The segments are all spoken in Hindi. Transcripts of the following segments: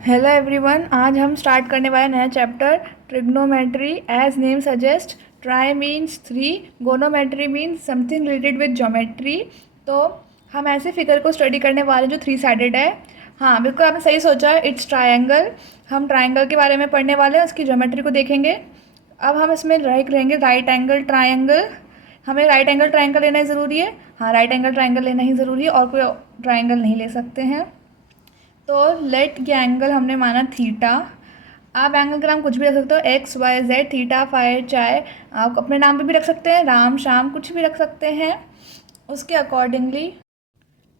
हेलो एवरीवन, आज हम स्टार्ट करने वाले नया chapter trigonometry. As name suggest, tri means three, gonometry means something related with geometry. तो हम ऐसे फिगर को स्टडी करने वाले हैं जो थ्री साइडेड है। हाँ बिल्कुल, आपने सही सोचा, इट्स ट्रायंगल। हम ट्रायंगल के बारे में पढ़ने वाले हैं, उसकी ज्योमेट्री को देखेंगे। अब हम इसमें रहेंगे राइट एंगल ट्रायंगल। हमें राइट एंगल ट्रायंगल लेना ही ज़रूरी है। हाँ, राइट एंगल ट्रायंगल लेना ही ज़रूरी है और कोई ट्रायंगल नहीं ले सकते हैं। तो लेट ये एंगल हमने माना थीटा। आप एंगल का नाम कुछ भी रख सकते हो, x y z, theta phi chi. आप अपने नाम पे भी रख सकते हैं, राम शाम कुछ भी रख सकते हैं। उसके अकॉर्डिंगली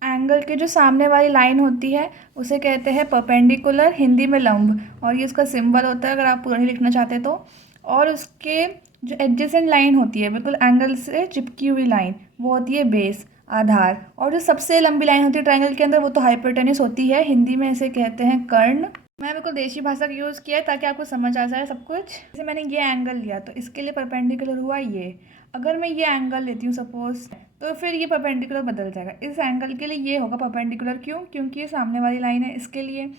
एंगल के जो सामने वाली लाइन होती है उसे कहते हैं परपेंडिकुलर, हिंदी में लंब, और ये उसका सिंबल होता है अगर आप पूरा नहीं लिखना चाहते तो। और उसके जो एडजेसेंट लाइन होती है, बिल्कुल एंगल से चिपकी हुई लाइन, वो होती है बेस, आधार। और जो सबसे लंबी लाइन होती है ट्रायंगल के अंदर, वो तो हाइपोटेन्यूस होती है, हिंदी में इसे कहते हैं कर्ण। मैं बिल्कुल देशी भाषा का यूज़ किया है ताकि आपको समझ आ जाए सब कुछ। जैसे मैंने ये एंगल लिया तो इसके लिए परपेंडिकुलर हुआ ये। अगर मैं ये एंगल लेती हूँ सपोज, तो फिर ये परपेंडिकुलर बदल जाएगा। इस एंगल के लिए ये होगा परपेंडिकुलर, क्यों? क्योंकि ये सामने वाली लाइन है, इसके लिए।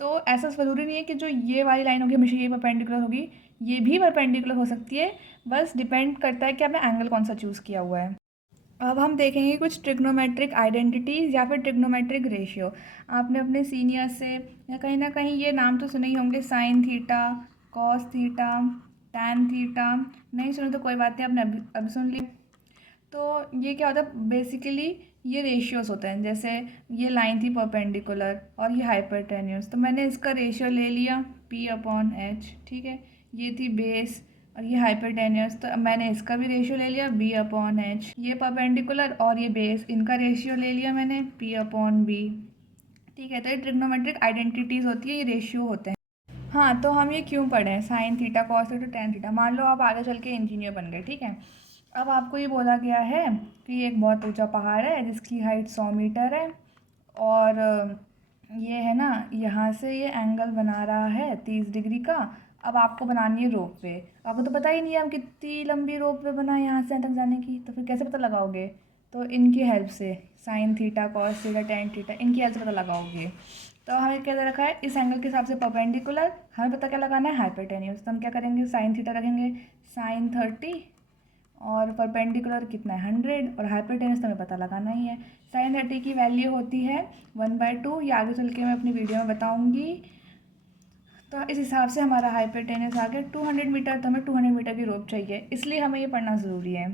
तो ऐसा ज़रूरी नहीं है कि जो ये वाली लाइन होगी हमेशा ये परपेंडिकुलर होगी, ये भी परपेंडिकुलर हो सकती है। बस डिपेंड करता है कि आपने एंगल कौन सा चूज़ किया हुआ है। अब हम देखेंगे कुछ ट्रिग्नोमेट्रिक आइडेंटिटीज़ या फिर ट्रिग्नोमेट्रिक रेशियो। आपने अपने सीनियर से या कहीं ना कहीं ये नाम तो सुने ही होंगे, sine theta, cos theta, tan theta. नहीं सुने तो कोई बात नहीं, आपने अभी सुन ली। तो ये क्या होता है बेसिकली, ये रेशियोज होते हैं। जैसे ये लाइन थी परपेंडिकुलर और ये हाइपरटेन्यूस, तो मैंने इसका रेशियो ले लिया P/H, ठीक है। ये थी बेस और ये हाइपरटेन्यूस, तो अब मैंने इसका भी रेशियो ले लिया B/H। ये परपेंडिकुलर और ये बेस, इनका रेशियो ले लिया मैंने P/B, ठीक है। तो ये ट्रिग्नोमेट्रिक आइडेंटिटीज़ होती है, ये रेशियो होते हैं। हाँ, तो हम ये क्यों पढ़ें, sine theta cos theta tan theta. मान लो आप आगे चल के इंजीनियर बन गए, ठीक है। अब आपको ये बोला गया है कि ये एक बहुत ऊंचा पहाड़ है जिसकी हाइट 100 मीटर है, और ये है ना, यहाँ से ये एंगल बना रहा है 30 डिग्री का। अब आपको बनानी है रोप वे। आपको तो पता ही नहीं है हम कितनी लंबी रोप वे बनाए यहाँ से यहाँ तक जाने की, तो फिर कैसे पता लगाओगे? तो इनकी हेल्प से, sine theta cos theta tan theta, इनकी हेल्प से पता लगाओगे। तो हमें क्या दे रखा है, इस एंगल के हिसाब से परपेंडिकुलर, हमें पता क्या लगाना है, हाइपोटेन्यूस। तो हम क्या करेंगे, साइन थीटा रखेंगे, साइन 30, और परपेंडिकुलर कितना है 100, और हाइपोटेन्यूस तो हमें पता लगाना ही है। साइन 30 की वैल्यू होती है 1/2, ये आगे चल के मैं अपनी वीडियो में बताऊंगी। तो इस हिसाब से हमारा हाइपोटेन्यूस आ गया 200 मीटर। तो हमें 200 मीटर की रोप चाहिए, इसलिए हमें ये पढ़ना ज़रूरी है।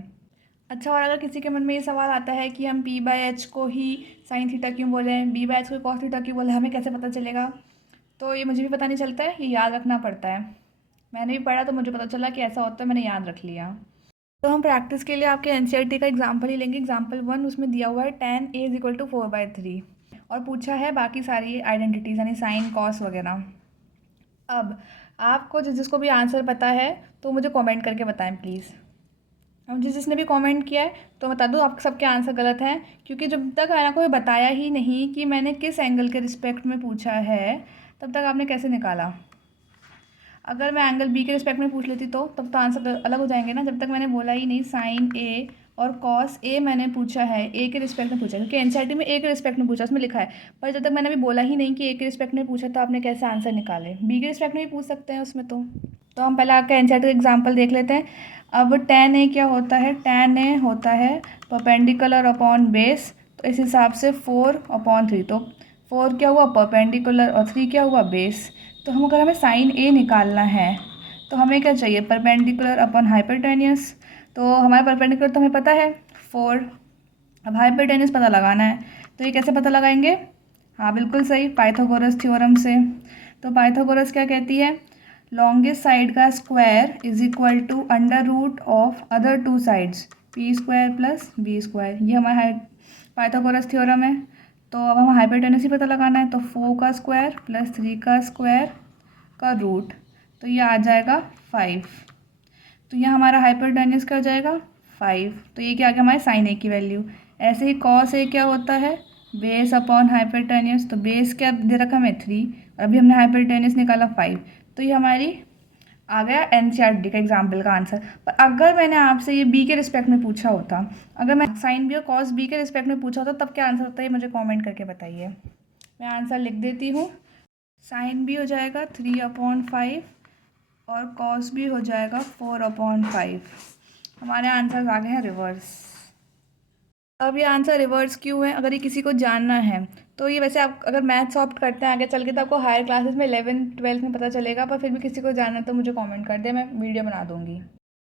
अच्छा, और अगर किसी के मन में ये सवाल आता है कि हम P/H को ही साइन थीटा क्यों बोले, B/H को कॉस थीटा क्यों बोले, हमें कैसे पता चलेगा? तो ये मुझे भी पता नहीं चलता है, ये याद रखना पड़ता है। मैंने भी पढ़ा तो मुझे पता चला कि ऐसा होता है, मैंने याद रख लिया। तो हम प्रैक्टिस के लिए आपके एनसीईआरटी का एग्जाम्पल ही लेंगे, एग्जाम्पल 1। उसमें दिया हुआ है tan A = 4/3, और पूछा है बाकी सारी आइडेंटिटीज़ यानी साइन कॉस वगैरह। अब आपको जिसको भी आंसर पता है तो मुझे कमेंट करके बताएं प्लीज़। अब जिसने भी कमेंट किया है तो बता दो, आप सबके आंसर गलत हैं, क्योंकि जब तक है ना कोई बताया ही नहीं कि मैंने किस एंगल के रिस्पेक्ट में पूछा है, तब तक आपने कैसे निकाला? अगर मैं एंगल बी के रिस्पेक्ट में पूछ लेती तो तब तो आंसर अलग हो जाएंगे ना। जब तक मैंने बोला ही नहीं साइन ए और कॉस ए मैंने पूछा है, ए के रिस्पेक्ट में पूछा, क्योंकि एनसीईआरटी में ए के रिस्पेक्ट में पूछा, उसमें लिखा है। पर जब तक मैंने अभी बोला ही नहीं कि ए के रिस्पेक्ट में पूछा, तो आपने कैसे आंसर निकाले? बी के रिस्पेक्ट में भी पूछ सकते हैं उसमें। तो हम पहले आपका एनसीईआरटी का एग्जाम्पल देख लेते हैं। अब tan ए क्या होता है, tan ए होता है परपेंडिकुलर अपॉन बेस, तो इस हिसाब से 4/3। तो 4 क्या हुआ, परपेंडिकुलर, और 3 क्या हुआ, बेस। तो हम अगर हमें साइन ए निकालना है तो हमें क्या चाहिए, परपेंडिकुलर अपॉन हाइपोटेन्यूस। तो हमारा परपेंडिकुलर तो हमें पता है 4, अब हाइपोटेन्यूस पता लगाना है। तो ये कैसे पता लगाएंगे? हाँ बिल्कुल सही, पाइथागोरस थ्योरम से। तो पाइथागोरस क्या कहती है, लॉन्गेस्ट साइड का square is equal to under root of other two sides p² + b²। ये हमारा पाइथागोरस थ्योरम है। तो अब हमें हाइपोटेन्यूस ही पता लगाना है, तो 4 का स्क्वायर + 3 का स्क्वायर का रूट, तो ये आ जाएगा 5। तो यहाँ हमारा हाइपोटेन्यूस क्या हो जाएगा, 5। तो ये क्या आ गया, हमारे साइन ए की वैल्यू। ऐसे ही कॉस ए क्या होता है, बेस अपॉन हाइपोटेन्यूस। तो बेस क्या दे रखा हमें 3, और अभी हमने हाइपोटेन्यूस निकाला 5। तो ये हमारी आ गया एनसीईआरटी का एग्जाम्पल का आंसर। पर अगर मैंने आपसे ये बी के रिस्पेक्ट में पूछा होता, अगर मैं साइन बी और कॉस बी के रिस्पेक्ट में पूछा होता, तब क्या आंसर होता है, ये मुझे कमेंट करके बताइए। मैं आंसर लिख देती हूँ। साइन भी हो जाएगा 3/5 और कॉस भी हो जाएगा 4/5। हमारे आंसर आ गए हैं रिवर्स। अब ये आंसर रिवर्स क्यों है, अगर ये किसी को जानना है तो ये वैसे आप अगर मैथ्स ऑप्ट करते हैं आगे चल के तो आपको हायर क्लासेस में 11th 12th में पता चलेगा, पर फिर भी किसी को जानना है तो मुझे कमेंट कर दे, मैं वीडियो बना दूंगी।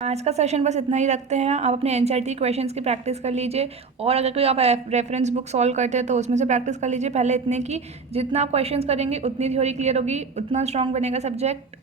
आज का सेशन बस इतना ही रखते हैं। आप अपने एनसीईआरटी क्वेश्चंस की प्रैक्टिस कर लीजिए, और अगर कोई आप रेफरेंस बुक सॉल्व करते हैं तो उसमें से प्रैक्टिस कर लीजिए। पहले इतने की जितना आप क्वेश्चंस करेंगे उतनी थ्योरी क्लियर होगी, उतना स्ट्रांग बनेगा सब्जेक्ट।